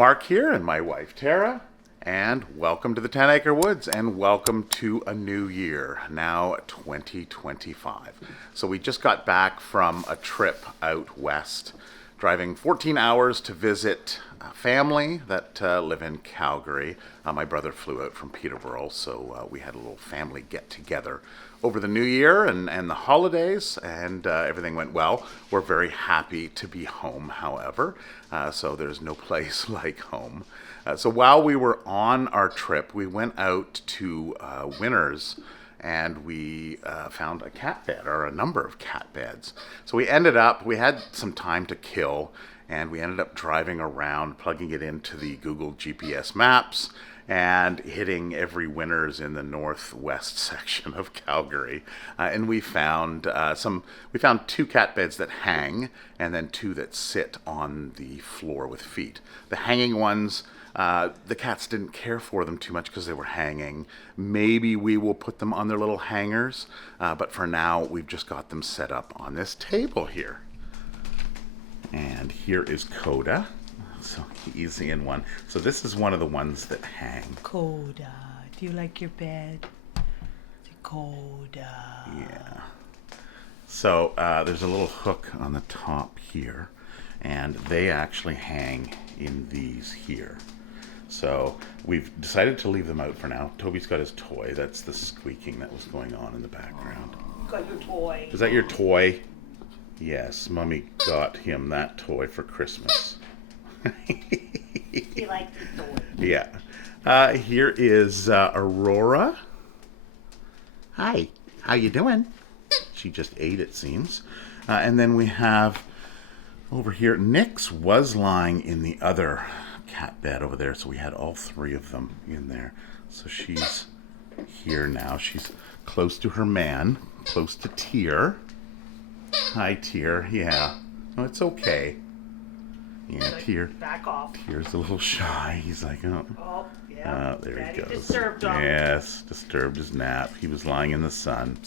Mark here and my wife Tara, and welcome to the 10 Acre Woods and welcome to a new year, now 2025. So we just got back from a trip out west, driving 14 hours to visit a family that live in Calgary. My brother flew out from Peterborough, so we had a little family get-together over the new year and the holidays, and everything went well. We're very happy to be home, however, so there's no place like home. So while we were on our trip, we went out to Winners, and we found a cat bed, or a number of cat beds. So we had some time to kill, and we ended up driving around, plugging it into the Google GPS maps, and hitting every Winners in the northwest section of Calgary. And we found two cat beds that hang, and then two that sit on the floor with feet. The hanging ones, the cats didn't care for them too much because they were hanging. Maybe we will put them on their little hangers, but for now we've just got them set up on this table here. And here is Coda. So he's in one. So this is one of the ones that hang. Coda, do you like your bed? Coda. Yeah. So there's a little hook on the top here, and they actually hang in these here. So we've decided to leave them out for now. Toby's got his toy. That's the squeaking that was going on in the background. Got your toy. Is that your toy? Yes, Mommy got him that toy for Christmas. He likes the toy. Yeah. Here is Aurora. Hi. How you doing? She just ate, it seems. And then we have over here, Nyx was lying in the other cat bed over there, so we had all three of them in there. So she's here now. She's close to her man, close to Tyr. Hi, Tyr. Yeah. No, it's okay. Yeah, like, Tyr. Back off. Tyr's a little shy. He's like, oh. Oh, yeah. There Daddy he goes. Disturbed him. Yes, disturbed his nap. He was lying in the sun.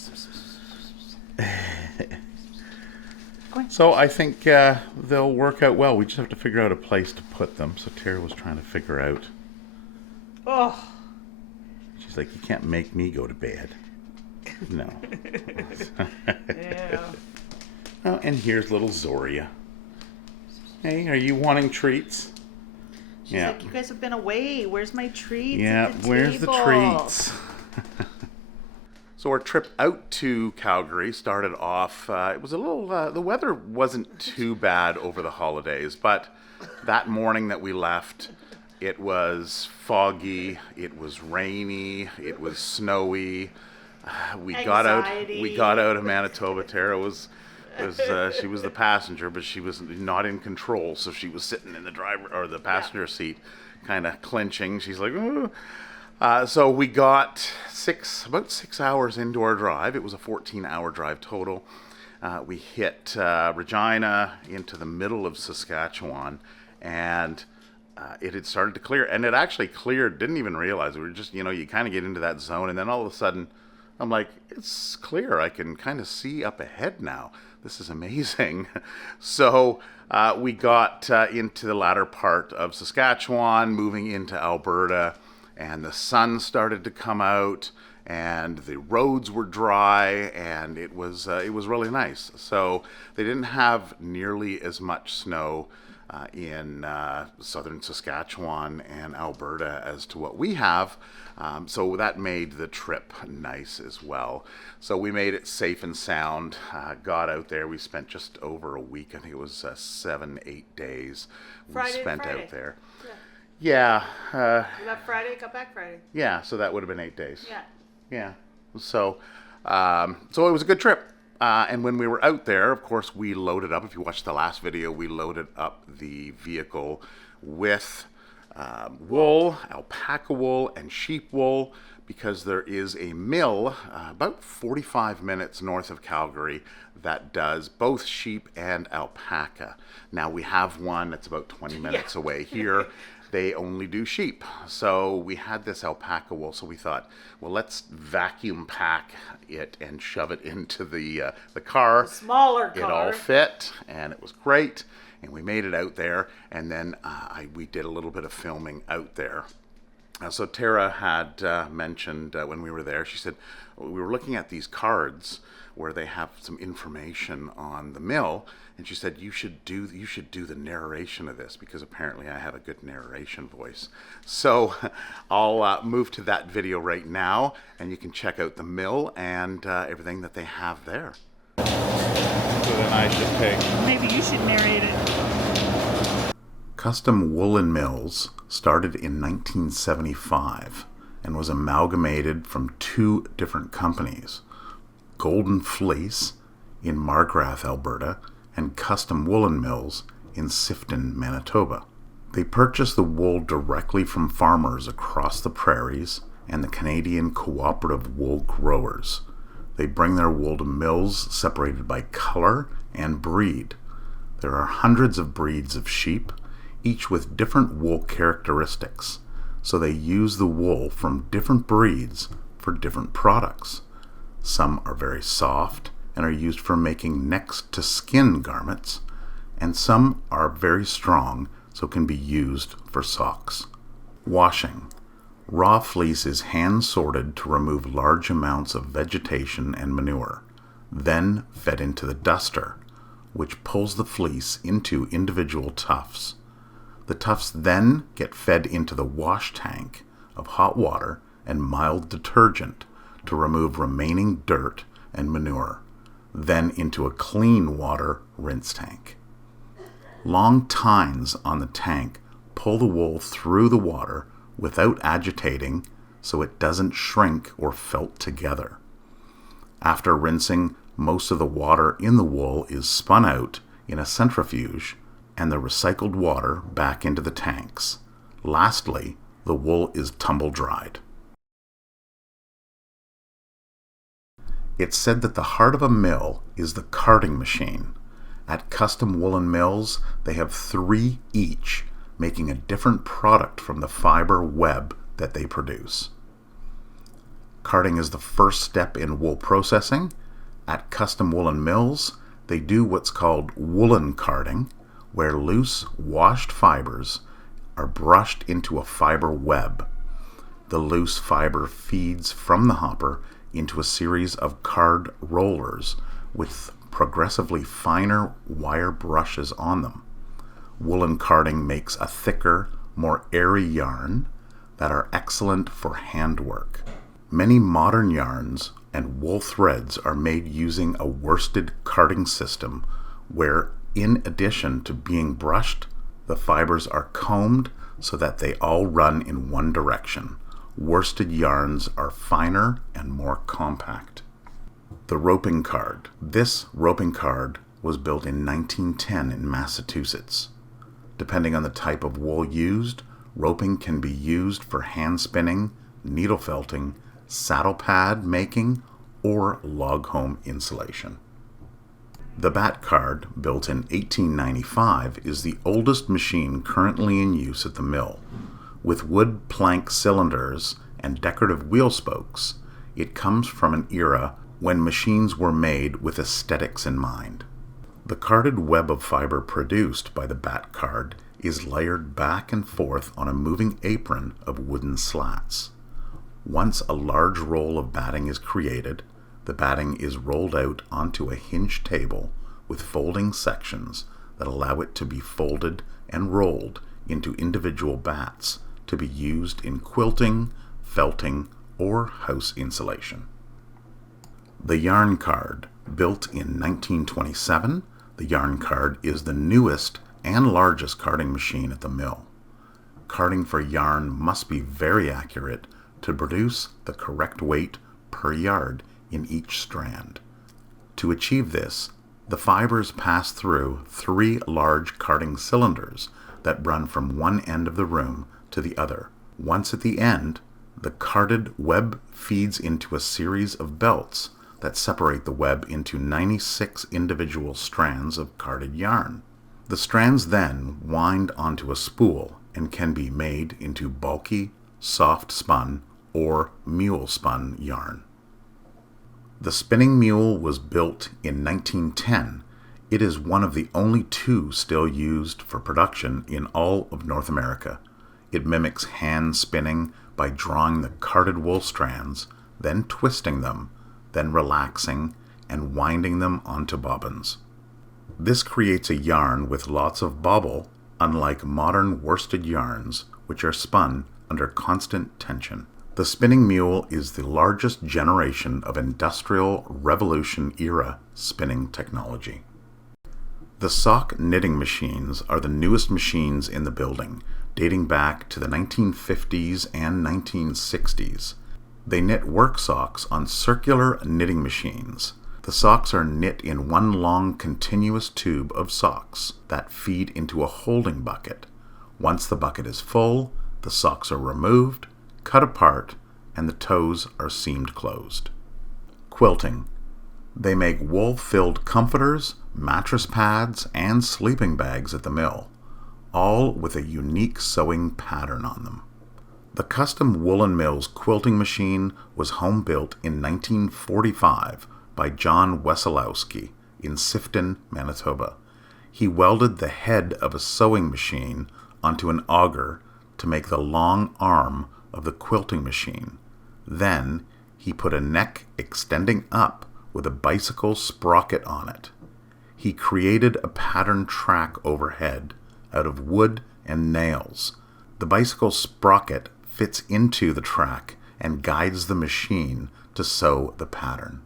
So I think they'll work out well. We just have to figure out a place to put them. So Tara was trying to figure out. Oh. She's like, you can't make me go to bed. No. Yeah. Oh, and here's little Zoria. Hey, are you wanting treats? She's like, you guys have been away. Where's my treats? Yeah, at the where's the table? treats? So our trip out to Calgary started off, it was a little, the weather wasn't too bad over the holidays, but that morning that we left, it was foggy, it was rainy, it was snowy. We got out of Manitoba. Tara she was the passenger, but she was not in control, so she was sitting in the driver or the passenger seat, kind of clenching. She's like, ooh. So we got about 6 hours into our drive. It was a 14-hour drive total. We hit Regina into the middle of Saskatchewan, and it had started to clear. And it actually cleared, didn't even realize. We were just, you kind of get into that zone, and then all of a sudden, I'm like, it's clear. I can kind of see up ahead now. This is amazing. So we got into the latter part of Saskatchewan, moving into Alberta, and the sun started to come out, and the roads were dry, and it was really nice. So they didn't have nearly as much snow in southern Saskatchewan and Alberta as to what we have. So that made the trip nice as well. So we made it safe and sound, got out there. We spent just over a week. I think it was 7-8 days we spent out there. Yeah. You left Friday, got back Friday. Yeah, so that would have been 8 days. Yeah. Yeah. So it was a good trip. And when we were out there, of course, we loaded up. If you watched the last video, we loaded up the vehicle with wool, alpaca wool, and sheep wool, because there is a mill about 45 minutes north of Calgary that does both sheep and alpaca. Now, we have one that's about 20 minutes away here. They only do sheep. So we had this alpaca wool, so we thought, well, let's vacuum pack it and shove it into the car. The smaller car. It all fit, and it was great. and we made it out there, and then we did a little bit of filming out there. So Tara had mentioned when we were there, she said, we were looking at these cards where they have some information on the mill, and she said, you should do the narration of this, because apparently I have a good narration voice. So I'll move to that video right now, and you can check out the mill and everything that they have there. So then I should pick. Maybe you should narrate it. Custom Woolen Mills started in 1975 and was amalgamated from two different companies, Golden Fleece in Margrath, Alberta, and Custom Woolen Mills in Sifton, Manitoba. They purchased the wool directly from farmers across the prairies and the Canadian cooperative wool growers. They bring their wool to mills separated by color and breed. There are hundreds of breeds of sheep, each with different wool characteristics, so they use the wool from different breeds for different products. Some are very soft and are used for making next to skin garments, and some are very strong, so can be used for socks. Washing. Raw fleece is hand sorted to remove large amounts of vegetation and manure, then fed into the duster, which pulls the fleece into individual tufts. The tufts then get fed into the wash tank of hot water and mild detergent to remove remaining dirt and manure, then into a clean water rinse tank. Long tines on the tank pull the wool through the water without agitating so it doesn't shrink or felt together. After rinsing, most of the water in the wool is spun out in a centrifuge and the recycled water back into the tanks. Lastly, the wool is tumble dried. It's said that the heart of a mill is the carding machine. At Custom Woolen Mills, they have 3 each, making a different product from the fiber web that they produce. Carding is the first step in wool processing. At Custom Woolen Mills, they do what's called woolen carding, where loose, washed fibers are brushed into a fiber web. The loose fiber feeds from the hopper into a series of card rollers with progressively finer wire brushes on them. Woolen carding makes a thicker, more airy yarn that are excellent for handwork. Many modern yarns and wool threads are made using a worsted carding system where, in addition to being brushed, the fibers are combed so that they all run in one direction. Worsted yarns are finer and more compact. The roping card. This roping card was built in 1910 in Massachusetts. Depending on the type of wool used, roping can be used for hand spinning, needle felting, saddle pad making, or log home insulation. The bat card, built in 1895, is the oldest machine currently in use at the mill. With wood plank cylinders and decorative wheel spokes, it comes from an era when machines were made with aesthetics in mind. The carded web of fiber produced by the bat card is layered back and forth on a moving apron of wooden slats. Once a large roll of batting is created, the batting is rolled out onto a hinged table with folding sections that allow it to be folded and rolled into individual bats to be used in quilting, felting, or house insulation. The yarn card. Built in 1927, the yarn card is the newest and largest carding machine at the mill. Carding for yarn must be very accurate to produce the correct weight per yard in each strand. To achieve this, the fibers pass through 3 large carding cylinders that run from one end of the room to the other. Once at the end, the carded web feeds into a series of belts that separate the web into 96 individual strands of carded yarn. The strands then wind onto a spool and can be made into bulky, soft spun, or mule spun yarn. The spinning mule was built in 1910. It is one of the only two still used for production in all of North America. It mimics hand spinning by drawing the carded wool strands, then twisting them, then relaxing and winding them onto bobbins. This creates a yarn with lots of bobble, unlike modern worsted yarns, which are spun under constant tension. The spinning mule is the largest generation of Industrial Revolution era spinning technology. The sock knitting machines are the newest machines in the building, dating back to the 1950s and 1960s. They knit work socks on circular knitting machines. The socks are knit in one long continuous tube of socks that feed into a holding bucket. Once the bucket is full, the socks are removed, cut apart, and the toes are seamed closed. Quilting. They make wool-filled comforters, mattress pads, and sleeping bags at the mill, all with a unique sewing pattern on them. The custom Woolen Mills quilting machine was home-built in 1945 by John Wesolowski in Sifton, Manitoba. He welded the head of a sewing machine onto an auger to make the long arm of the quilting machine. Then he put a neck extending up with a bicycle sprocket on it. He created a pattern track overhead out of wood and nails. The bicycle sprocket fits into the track and guides the machine to sew the pattern.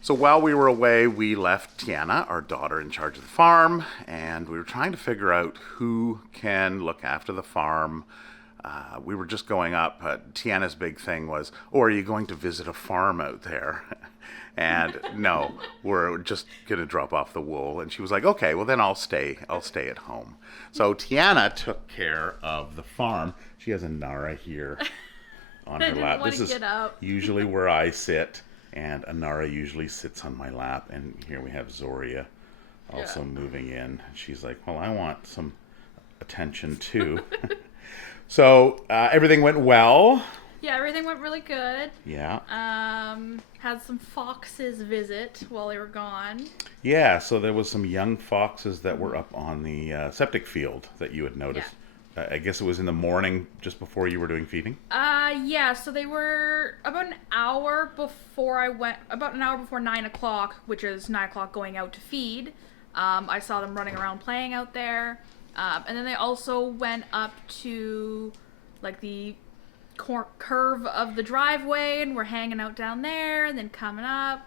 So while we were away, we left Tiana, our daughter, in charge of the farm, and we were trying to figure out who can look after the farm. We were just going up. Tiana's big thing was, "Oh, are you going to visit a farm out there?" And no, we're just going to drop off the wool. And she was like, "Okay, well then I'll stay at home." So Tiana took care of the farm. She has a Nara here on her lap. This is usually where I sit. And Anara usually sits on my lap, and here we have Zoria also moving in. She's like, "Well, I want some attention too." So everything went well. Yeah, everything went really good. Yeah. Had some foxes visit while they were gone. Yeah, so there was some young foxes that were up on the septic field that you had noticed. Yeah. I guess it was in the morning just before you were doing feeding? Yeah, so they were about an hour before 9 o'clock, which is 9 o'clock going out to feed. I saw them running around playing out there. And then they also went up to like the curve of the driveway and were hanging out down there and then coming up.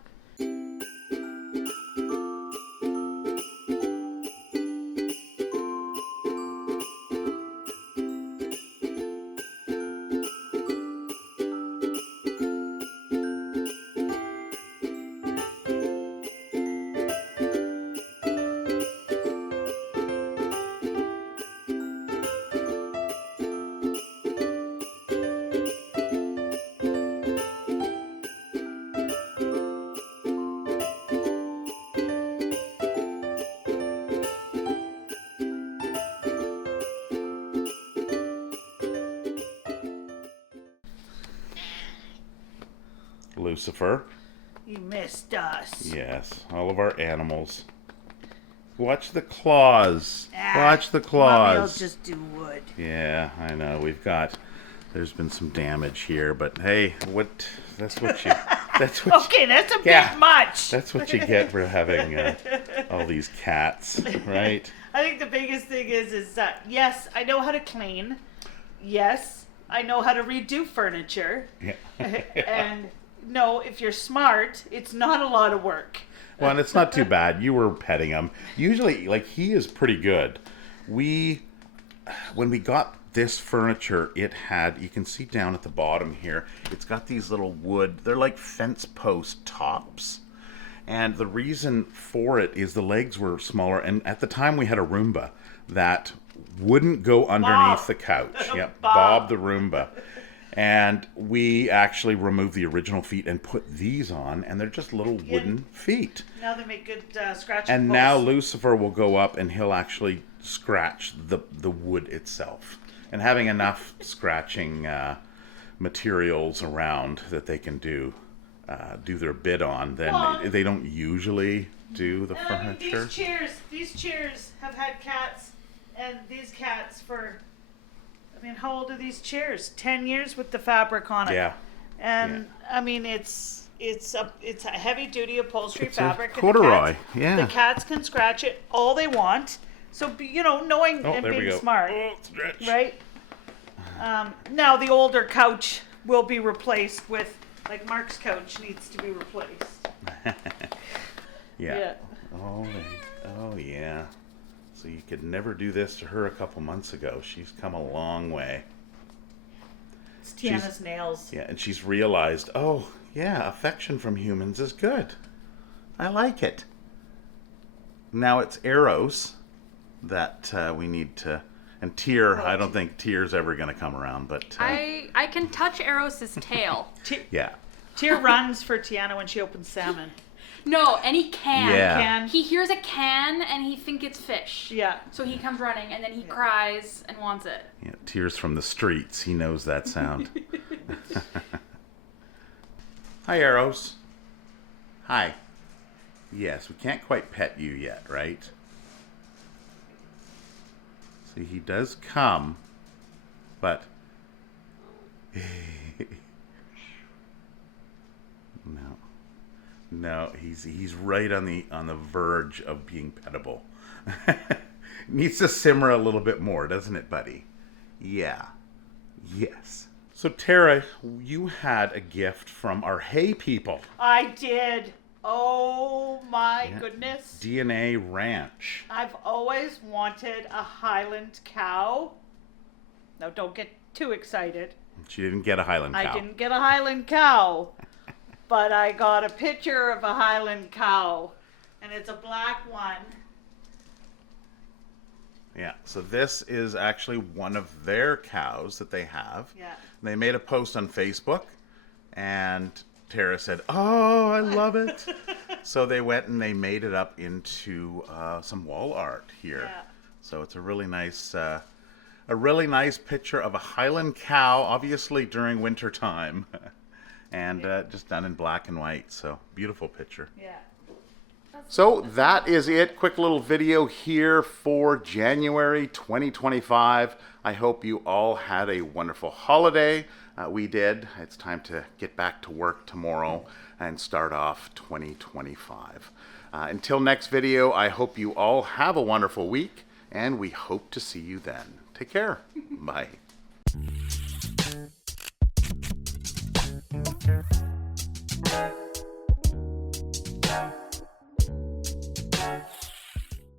Lucifer. You missed us. Yes, all of our animals. Watch the claws. Watch the claws. Mommy'll just do wood. Yeah, I know. There's been some damage here, but hey, that's what you that's a bit much. That's what you get for having all these cats, right? I think the biggest thing is that, yes, I know how to clean. Yes, I know how to redo furniture. Yeah. And no, if you're smart, it's not a lot of work. Well, and it's not too bad. You were petting him. Usually, like, he is pretty good. When we got this furniture, it had, you can see down at the bottom here, it's got these little wood, they're like fence post tops. And the reason for it is the legs were smaller. And at the time, we had a Roomba that wouldn't go underneath the couch. Yep, Bob the Roomba. And we actually removed the original feet and put these on, and they're just little wooden feet. Now they make good scratching. And now Lucifer will go up and he'll actually scratch the wood itself. And having enough scratching materials around that they can do do their bid on, then Well, they don't usually do the And I mean, furniture. these chairs have had cats, and these cats for, I mean, how old are these chairs? 10 years with the fabric on it. Yeah. And I mean, it's a heavy duty upholstery It's a fabric. and corduroy, The cats, yeah. The cats can scratch it all they want. So you know, knowing Oh, and there we being go. smart, Oh, stretch. right? Now the older couch will be replaced with, like Mark's couch needs to be replaced. Yeah. Oh, yeah. So you could never do this to her a couple months ago. She's come a long way. It's Tiana's nails. Yeah, and she's realized, oh, yeah, affection from humans is good. I like it. Now it's Eros that we need to, and Tyr, I don't think Tyr's ever going to come around, but I can touch Eros's tail. yeah. Tyr runs for Tiana when she opens salmon. No, and he can. Yeah. Can. He hears a can and he thinks it's fish. Yeah. So he comes running and then he cries and wants it. Yeah, Tyr's from the streets. He knows that sound. Hi, Eros. Hi. Yes, we can't quite pet you yet, right? See, he does come, but no, he's right on the verge of being pettable. Needs to simmer a little bit more, doesn't it, buddy? Yeah. Yes. So Tara, you had a gift from our hay people. I did. Oh my goodness. DNA Ranch. I've always wanted a Highland cow. Now don't get too excited. She didn't get a Highland cow. I didn't get a Highland cow, but I got a picture of a Highland cow, and it's a black one. Yeah, so this is actually one of their cows that they have. Yeah. They made a post on Facebook, and Tara said, "Oh, I love it." So they went and they made it up into some wall art here. Yeah. So it's a really nice picture of a Highland cow, obviously during winter time, and just done in black and white. So beautiful picture. Yeah. So that is it. Quick little video here for January 2025. I hope you all had a wonderful holiday. We did. It's time to get back to work tomorrow and start off 2025. Until next video, I hope you all have a wonderful week, and we hope to see you then. Take care. Bye.